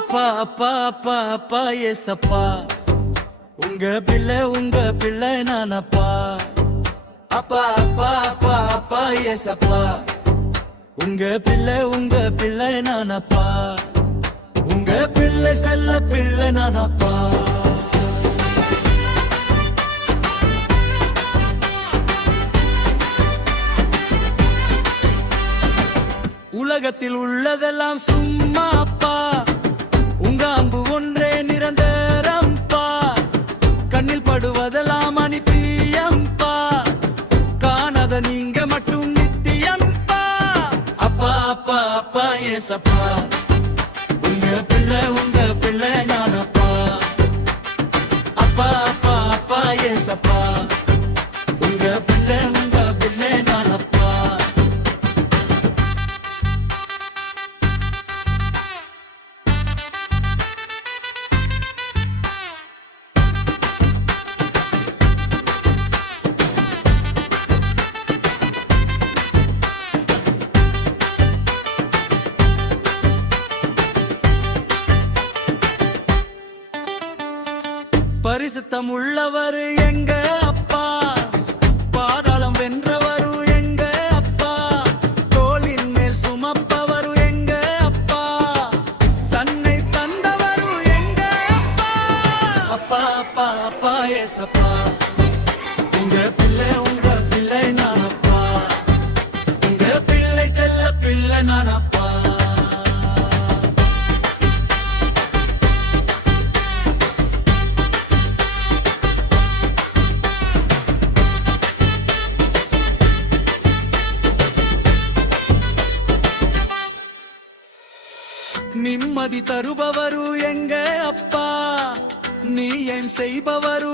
அப்பா அப்பா அப்பா அப்பா ஏசப்பா, உங்க பிள்ளை நானப்பா. அப்பா அப்பா அப்பா அப்பா ஏசப்பா, உங்க பிள்ளை நானப்பா. உங்க பிள்ளை செல்ல பிள்ளை நானப்பா. உலகத்தில் உள்ளதெல்லாம் சும்மா அப்பா, உங்க அன்பு ஒன்றே நிரந்தரம்பா. கண்ணில் படுவதெல்லாம் அனித்தியம்பா, காணாத நீங்க மட்டும் நித்தியம்பா. அப்பா அப்பா அப்பா ஏசப்பா, உங்க பிள்ளை நானப்பா. அப்பா அப்பா அப்பா ஏசப்பா, உங்க பிள்ளை நானப்பா. பரிசுத்தம் உள்ளவர் எங்க அப்பா, பாதாளம் வென்றவரு எங்க அப்பா. தோளின் மேல் சுமப்பவரு எங்க அப்பா, தன்னை தந்தவரு எங்க அப்பா. அப்பா அப்பா அப்பா ஏசப்பா, உங்க பிள்ளை நானப்பா. உங்க பிள்ளை செல்ல பிள்ளை நானப்பா. நிம்மதி தருபவரு எங்க அப்பா, நீ ஏன் செய்பவரு